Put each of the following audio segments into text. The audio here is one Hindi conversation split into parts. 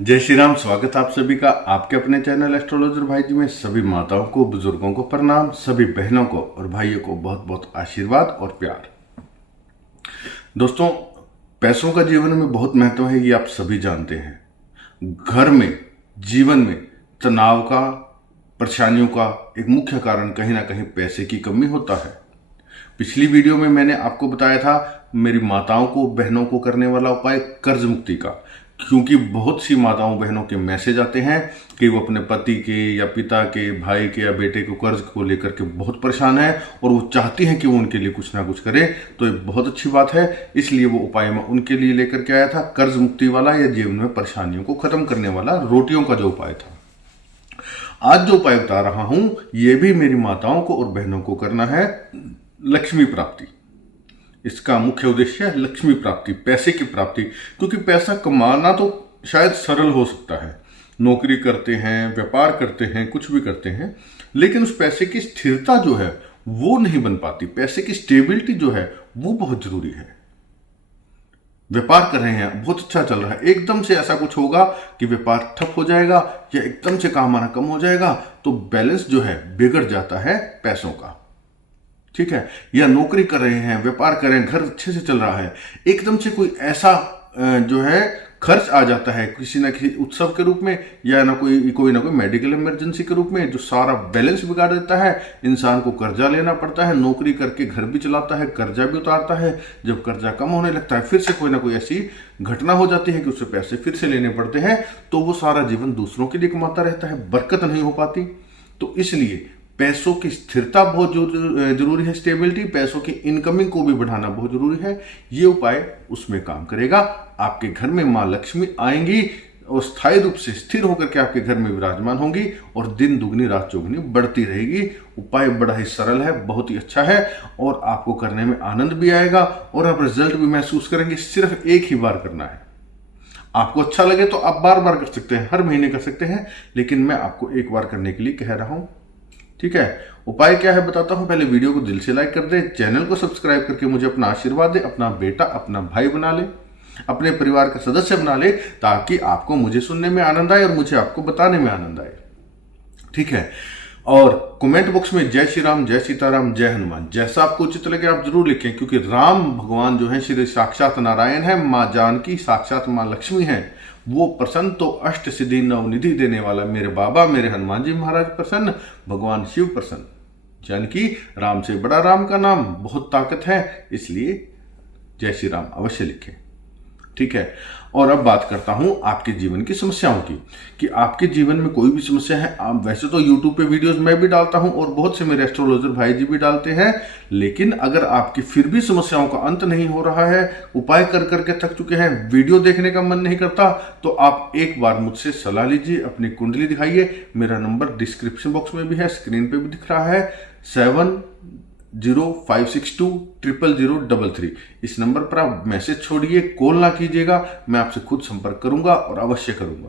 जय श्री राम। स्वागत आप सभी का आपके अपने चैनल एस्ट्रोलॉजर भाई जी में। सभी माताओं को, बुजुर्गों को प्रणाम, सभी बहनों को और भाइयों को बहुत बहुत आशीर्वाद और प्यार। दोस्तों, पैसों का जीवन में बहुत महत्व है, ये आप सभी जानते हैं। घर में, जीवन में तनाव का, परेशानियों का एक मुख्य कारण कहीं ना कहीं पैसे की कमी होता है। पिछली वीडियो में मैंने आपको बताया था मेरी माताओं को, बहनों को करने वाला उपाय कर्ज मुक्ति का, क्योंकि बहुत सी माताओं बहनों के मैसेज आते हैं कि वो अपने पति के या पिता के, भाई के या बेटे को कर्ज को लेकर के बहुत परेशान है और वो चाहती हैं कि वो उनके लिए कुछ ना कुछ करे। तो ये बहुत अच्छी बात है, इसलिए वो उपाय मैं उनके लिए लेकर के आया था, कर्ज मुक्ति वाला या जीवन में परेशानियों को खत्म करने वाला रोटियों का जो उपाय था। आज जो उपाय बता रहा हूं, ये भी मेरी माताओं को और बहनों को करना है। लक्ष्मी प्राप्ति, इसका मुख्य उद्देश्य है लक्ष्मी प्राप्ति, पैसे की प्राप्ति। क्योंकि पैसा कमाना तो शायद सरल हो सकता है, नौकरी करते हैं, व्यापार करते हैं, कुछ भी करते हैं, लेकिन उस पैसे की स्थिरता जो है वो नहीं बन पाती। पैसे की स्टेबिलिटी जो है वो बहुत जरूरी है। व्यापार कर रहे हैं, बहुत अच्छा चल रहा है, एकदम से ऐसा कुछ होगा कि व्यापार ठप हो जाएगा या एकदम से काम आना कम हो जाएगा, तो बैलेंस जो है बिगड़ जाता है पैसों का। ठीक है, या नौकरी कर रहे हैं, व्यापार कर रहे हैं, घर अच्छे से चल रहा है, एकदम से कोई ऐसा जो है खर्च आ जाता है किसी ना किसी उत्सव के रूप में या ना कोई ना कोई मेडिकल इमरजेंसी के रूप में, जो सारा बैलेंस बिगाड़ देता है। इंसान को कर्जा लेना पड़ता है, नौकरी करके घर भी चलाता है, कर्जा भी उतारता है। जब कर्जा कम होने लगता है, फिर से कोई ना कोई ऐसी घटना हो जाती है कि उससे पैसे फिर से लेने पड़ते हैं, तो वो सारा जीवन दूसरों के लिए कमाता रहता है, बरकत नहीं हो पाती। तो इसलिए पैसों की स्थिरता बहुत जरूरी है, स्टेबिलिटी, पैसों की इनकमिंग को भी बढ़ाना बहुत जरूरी है। ये उपाय उसमें काम करेगा। आपके घर में मां लक्ष्मी आएंगी और स्थायी रूप से स्थिर होकर के आपके घर में विराजमान होंगी और दिन दुगनी रात चौगुनी बढ़ती रहेगी। उपाय बड़ा ही सरल है, बहुत ही अच्छा है और आपको करने में आनंद भी आएगा और आप रिजल्ट भी महसूस करेंगे। सिर्फ एक ही बार करना है। आपको अच्छा लगे तो आप बार बार कर सकते हैं, हर महीने कर सकते हैं, लेकिन मैं आपको एक बार करने के लिए कह रहा हूं। ठीक है, उपाय क्या है बताता हूं। पहले वीडियो को दिल से लाइक कर दे, चैनल को सब्सक्राइब करके मुझे अपना आशीर्वाद दे, अपना बेटा, अपना भाई बना ले, अपने परिवार का सदस्य बना ले, ताकि आपको मुझे सुनने में आनंद आए और मुझे आपको बताने में आनंद आए। ठीक है, और कमेंट बॉक्स में जय श्री राम, जय सीताराम, जय हनुमान, जैसा आपको उचित लगे आप जरूर लिखें, क्योंकि राम भगवान जो है श्री साक्षात नारायण है, माँ जानकी साक्षात माँ लक्ष्मी है। वो प्रसन्न तो अष्ट सिद्धि नवनिधि देने वाला मेरे बाबा, मेरे हनुमान जी महाराज प्रसन्न, भगवान शिव प्रसन्न। जानकी, राम से बड़ा राम का नाम, बहुत ताकत है, इसलिए जय श्री राम अवश्य लिखें। ठीक है, और अब बात करता हूं आपके जीवन की समस्याओं की, कि आपके जीवन में कोई भी समस्या है। आप वैसे तो YouTube पे वीडियोस मैं भी डालता हूं और बहुत से मेरे एस्ट्रोलॉजर भाई जी भी डालते हैं, लेकिन अगर आपकी फिर भी समस्याओं का अंत नहीं हो रहा है, उपाय कर करके थक चुके हैं, वीडियो देखने का मन नहीं करता, तो आप एक बार मुझसे सलाह लीजिए, अपनी कुंडली दिखाइए। मेरा नंबर डिस्क्रिप्शन बॉक्स में भी है, स्क्रीन पे भी दिख रहा है, 7056200033। इस नंबर पर आप मैसेज छोड़िए, कॉल ना कीजिएगा, मैं आपसे खुद संपर्क करूंगा और अवश्य करूंगा।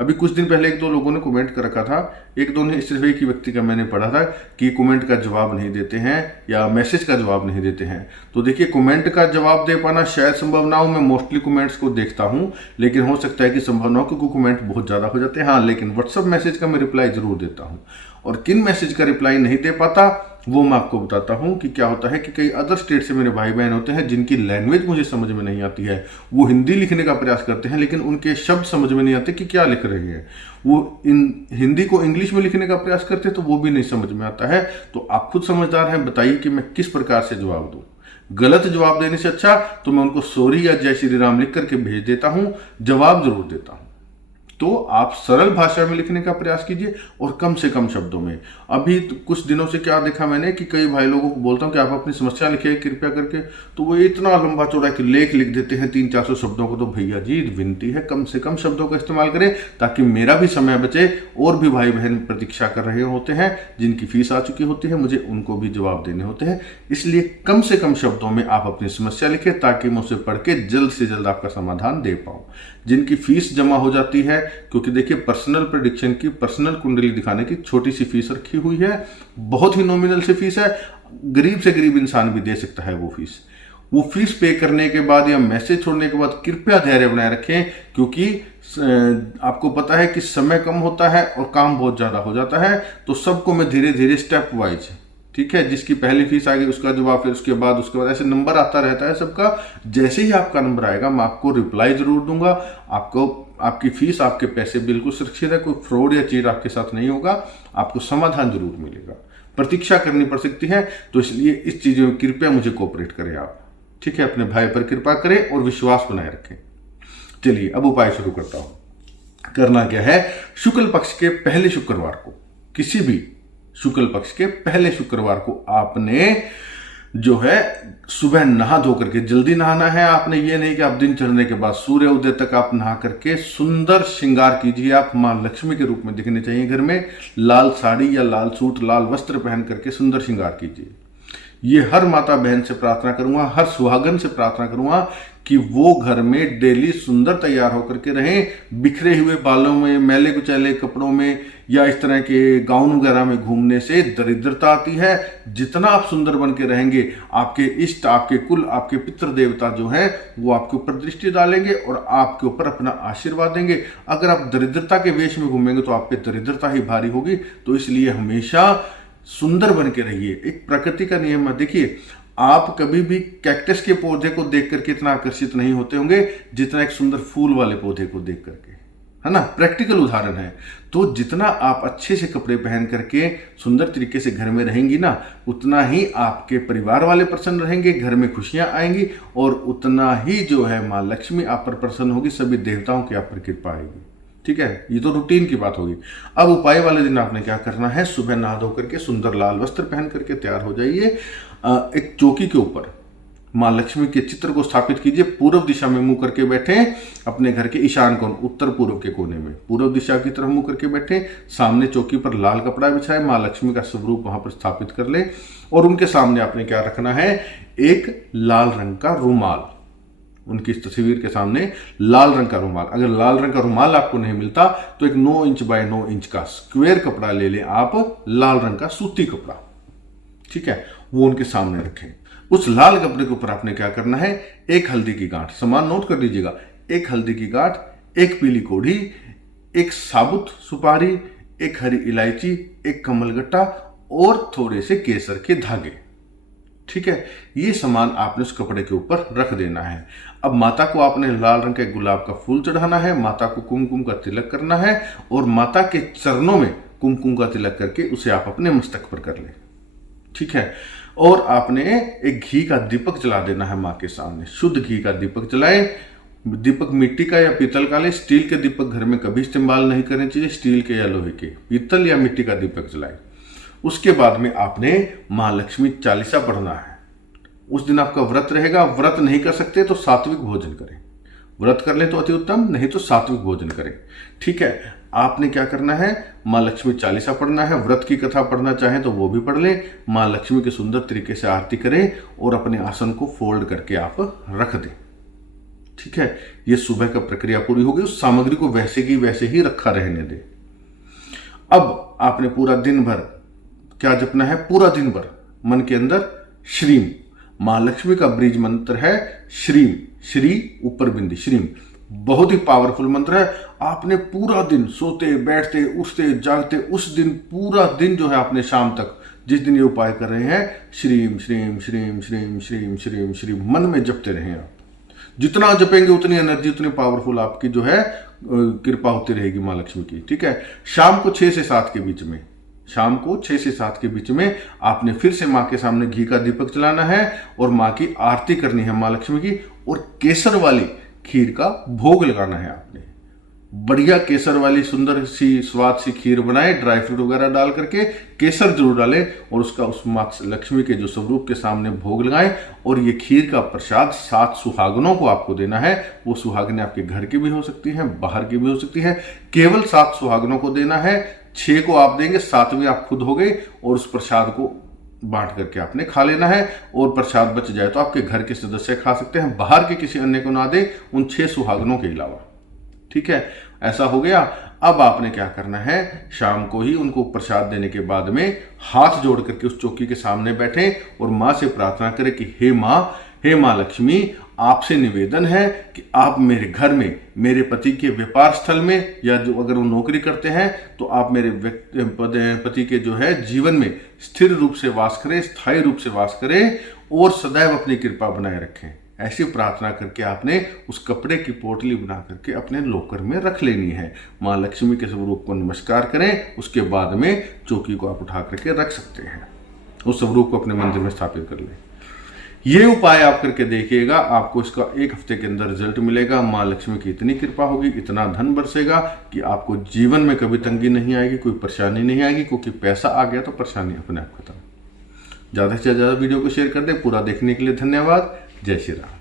अभी कुछ दिन पहले एक दो लोगों ने कमेंट कर रखा था, एक दो ने, सिर्फ एक ही व्यक्ति का मैंने पढ़ा था कि कमेंट का जवाब नहीं देते हैं या मैसेज का जवाब नहीं देते हैं। तो देखिए, कमेंट का जवाब दे पाना शायद संभव ना हो, मैं मोस्टली कमेंट्स को देखता हूं, लेकिन हो सकता है कि संभव ना हो क्योंकि कमेंट बहुत ज्यादा हो जाते हैं। हाँ, लेकिन व्हाट्सएप मैसेज का मैं रिप्लाई जरूर देता हूं, और किन मैसेज का रिप्लाई नहीं दे पाता वो मैं आपको बताता हूं। कि क्या होता है कि कई अदर स्टेट से मेरे भाई बहन होते हैं जिनकी लैंग्वेज मुझे समझ में नहीं आती है, वो हिंदी लिखने का प्रयास करते हैं लेकिन उनके शब्द समझ में नहीं आते कि क्या लिख रहे हैं। वो हिंदी को इंग्लिश में लिखने का प्रयास करते हैं तो वो भी नहीं समझ में आता है। तो आप खुद समझदार हैं, बताइए कि मैं किस प्रकार से जवाब दूं। गलत जवाब देने से अच्छा तो मैं उनको सॉरी या जय श्री राम लिख करके भेज देता हूं, जवाब जरूर देता हूं। तो आप सरल भाषा में लिखने का प्रयास कीजिए और कम से कम शब्दों में। अभी तो कुछ दिनों से क्या देखा मैंने कि कई भाई लोगों को बोलता हूं कि आप अपनी समस्या लिखिए कृपया करके, तो वो इतना लंबा चौड़ा कि लेख लिख देते हैं 300-400 शब्दों को। तो भैया जी, विनती है कम से कम शब्दों का इस्तेमाल करें ताकि मेरा भी समय बचे। और भी भाई बहन प्रतीक्षा कर रहे होते हैं, जिनकी फीस आ चुकी होती है, मुझे उनको भी जवाब देने होते हैं। इसलिए कम से कम शब्दों में आप अपनी समस्या लिखें ताकि मैं उसे पढ़ के जल्द से जल्द आपका समाधान दे पाऊं। जिनकी फीस जमा हो जाती है, क्योंकि देखिए पर्सनल प्रेडिक्शन की, पर्सनल कुंडली दिखाने की छोटी सी फीस रखी हुई है, बहुत ही नॉमिनल सी फीस है, गरीब से गरीब इंसान भी दे सकता है वो फीस। वो फीस पे करने के बाद या मैसेज छोड़ने के बाद कृपया धैर्य बनाए रखें, क्योंकि आपको पता है कि समय कम होता है और काम बहुत ज्यादा हो जाता है। तो सबको मैं धीरे धीरे स्टेप वाइज, ठीक है, जिसकी पहली फीस आ गई उसका जवाब, फिर उसके बाद ऐसे नंबर आता रहता है सबका। जैसे ही आपका नंबर आएगा मैं आपको रिप्लाई जरूर दूंगा। आपको आपकी फीस, आपके पैसे बिल्कुल सुरक्षित है, कोई फ्रॉड या चीट आपके साथ नहीं होगा, आपको समाधान जरूर मिलेगा। प्रतीक्षा करनी पड़ सकती है, तो इसलिए इस चीजों में कृपया मुझे कोऑपरेट करें आप, ठीक है। अपने भाई पर कृपा करें और विश्वास बनाए रखें। चलिए अब उपाय शुरू करता हूं। करना क्या है, शुक्ल पक्ष के पहले शुक्रवार को, किसी भी शुक्ल पक्ष के पहले शुक्रवार को आपने जो है सुबह नहा धो करके, जल्दी नहाना है आपने, ये नहीं कि आप दिन चढ़ने के बाद सूर्य उदय तक आप नहा करके सुंदर श्रृंगार कीजिए। आप मां लक्ष्मी के रूप में दिखने चाहिए घर में। लाल साड़ी या लाल सूट, लाल वस्त्र पहन करके सुंदर श्रृंगार कीजिए। ये हर माता बहन से प्रार्थना करूंगा, हर सुहागन से प्रार्थना करूंगा कि वो घर में डेली सुंदर तैयार होकर के रहें। बिखरे हुए बालों में, मैले कुचैले कपड़ों में या इस तरह के गाउन वगैरह में घूमने से दरिद्रता आती है। जितना आप सुंदर बन के रहेंगे, आपके इष्ट, आपके कुल, आपके पितृ देवता जो है वो आपके ऊपर दृष्टि डालेंगे और आपके ऊपर अपना आशीर्वाद देंगे। अगर आप दरिद्रता के वेश में घूमेंगे तो आप पे दरिद्रता ही भारी होगी। तो इसलिए हमेशा सुंदर बन के रहिए। एक प्रकृति का नियम है, देखिए आप कभी भी कैक्टस के पौधे को देख करके इतना आकर्षित नहीं होते होंगे जितना एक सुंदर फूल वाले पौधे को देख करके, है ना। प्रैक्टिकल उदाहरण है। तो जितना आप अच्छे से कपड़े पहन करके सुंदर तरीके से घर में रहेंगी ना, उतना ही आपके परिवार वाले प्रसन्न रहेंगे, घर में खुशियां आएंगी और उतना ही जो है मां लक्ष्मी आप पर प्रसन्न होगी, सभी देवताओं की आप पर कृपा आएगी, ठीक है। ये तो रूटीन की बात होगी। अब उपाय वाले दिन आपने क्या करना है, सुबह नहा धो करके सुंदर लाल वस्त्र पहन करके तैयार हो जाइए। एक चौकी के ऊपर मां लक्ष्मी के चित्र को स्थापित कीजिए। पूर्व दिशा में मुंह करके बैठे, अपने घर के ईशान कोण, उत्तर पूर्व के कोने में पूर्व दिशा की तरफ मुंह करके बैठे। सामने चौकी पर लाल कपड़ा बिछाए, मां लक्ष्मी का स्वरूप वहां पर स्थापित कर ले और उनके सामने आपने क्या रखना है, एक लाल रंग का रुमाल। उनकी इस तस्वीर के सामने लाल रंग का रुमाल। अगर लाल रंग का रुमाल आपको नहीं मिलता तो एक 9 इंच बाय 9 इंच का स्क्वायर कपड़ा ले लें आप, लाल रंग का सूती कपड़ा, ठीक है, वो उनके सामने रखें। उस लाल कपड़े के ऊपर आपने क्या करना है, एक हल्दी की गांठ, सामान नोट कर लीजिएगा, एक हल्दी की गांठ, एक पीली कोढ़ी, एक साबुत सुपारी, एक हरी इलायची, एक कमलगट्टा और थोड़े से केसर के धागे, ठीक है। ये सामान आपने उस कपड़े के ऊपर रख देना है। अब माता को आपने लाल रंग के गुलाब का फूल चढ़ाना है, माता को कुमकुम का तिलक करना है और माता के चरणों में कुमकुम का तिलक करके उसे आप अपने मस्तक पर कर ले, ठीक है। और आपने एक घी का दीपक जला देना है मां के सामने, शुद्ध घी का दीपक जलाएं। दीपक मिट्टी का या पीतल का ले, स्टील के दीपक घर में कभी इस्तेमाल नहीं करने चाहिए, स्टील के या लोहे के, पीतल या मिट्टी का दीपक जलाएं। उसके बाद में आपने मां लक्ष्मी चालीसा पढ़ना है। उस दिन आपका व्रत रहेगा। व्रत नहीं कर सकते तो सात्विक भोजन करें, व्रत कर ले तो अति उत्तम, नहीं तो सात्विक भोजन करें, ठीक है। आपने क्या करना है, मां लक्ष्मी चालीसा पढ़ना है। व्रत की कथा पढ़ना चाहें तो वो भी पढ़ लें। मां लक्ष्मी के सुंदर तरीके से आरती करें और अपने आसन को फोल्ड करके आप रख दें, ठीक है। ये सुबह का प्रक्रिया पूरी होगी। उस सामग्री को वैसे की वैसे ही रखा रहने दें। अब आपने पूरा दिन भर क्या जपना है, पूरा दिन भर मन के अंदर श्रीम, मां लक्ष्मी का ब्रीज मंत्र है श्रीम, श्री ऊपर बिंदी, श्रीम, बहुत ही पावरफुल मंत्र है। आपने पूरा दिन सोते बैठते उठते जागते, उस दिन पूरा दिन जो है आपने शाम तक, जिस दिन ये उपाय कर रहे हैं, श्रीम श्रीम श्रीम श्रीम श्रीम श्रीम श्रीम मन में जपते रहें। आप जितना जपेंगे उतनी एनर्जी, उतनी पावरफुल आपकी जो है कृपा होती रहेगी मां लक्ष्मी की, ठीक है। शाम को 6 से 7 के बीच में, शाम को 6 से 7 के बीच में आपने फिर से मां के सामने घी का दीपक जलाना है और मां की आरती करनी है मां लक्ष्मी की, और केसर वाली खीर का भोग लगाना है आपने। बढ़िया केसर वाली सुंदर सी स्वाद सी खीर बनाए, ड्राई फ्रूट वगैरह डाल करके, केसर जरूर डालें और उसका उस मां लक्ष्मी के जो स्वरूप के सामने भोग लगाएं। और ये खीर का प्रसाद 7 सुहागनों को आपको देना है। वो सुहागनें आपके घर की भी हो सकती हैं, बाहर की भी हो सकती है। केवल 7 सुहागनों को देना है, 6 को आप देंगे, 7वीं आप खुद हो गए और उस प्रसाद को बांट करके आपने खा लेना है। और प्रसाद बच जाए तो आपके घर के सदस्य खा सकते हैं, बाहर के किसी अन्य को ना दें, उन 6 सुहागनों के अलावा, ठीक है। ऐसा हो गया। अब आपने क्या करना है, शाम को ही उनको प्रसाद देने के बाद में हाथ जोड़ करके उस चौकी के सामने बैठे और मां से प्रार्थना करें कि हे मां, हे माँ लक्ष्मी, आपसे निवेदन है कि आप मेरे घर में, मेरे पति के व्यापार स्थल में, या जो अगर वो नौकरी करते हैं तो आप मेरे पति के जो है जीवन में स्थिर रूप से वास करें, स्थायी रूप से वास करें और सदैव अपनी कृपा बनाए रखें। ऐसी प्रार्थना करके आपने उस कपड़े की पोटली बना करके अपने लॉकर में रख लेनी है। माँ लक्ष्मी के स्वरूप को नमस्कार करें, उसके बाद में चौकी को आप उठा करके रख सकते हैं। उस स्वरूप को अपने मंदिर में स्थापित कर लें। ये उपाय आप करके देखिएगा, आपको इसका 1 हफ्ते के अंदर रिजल्ट मिलेगा। माँ लक्ष्मी की इतनी कृपा होगी, इतना धन बरसेगा कि आपको जीवन में कभी तंगी नहीं आएगी, कोई परेशानी नहीं आएगी, क्योंकि पैसा आ गया तो परेशानी अपने आप खत्म। ज़्यादा से ज़्यादा वीडियो को शेयर कर दें। पूरा देखने के लिए धन्यवाद। जय श्री राम।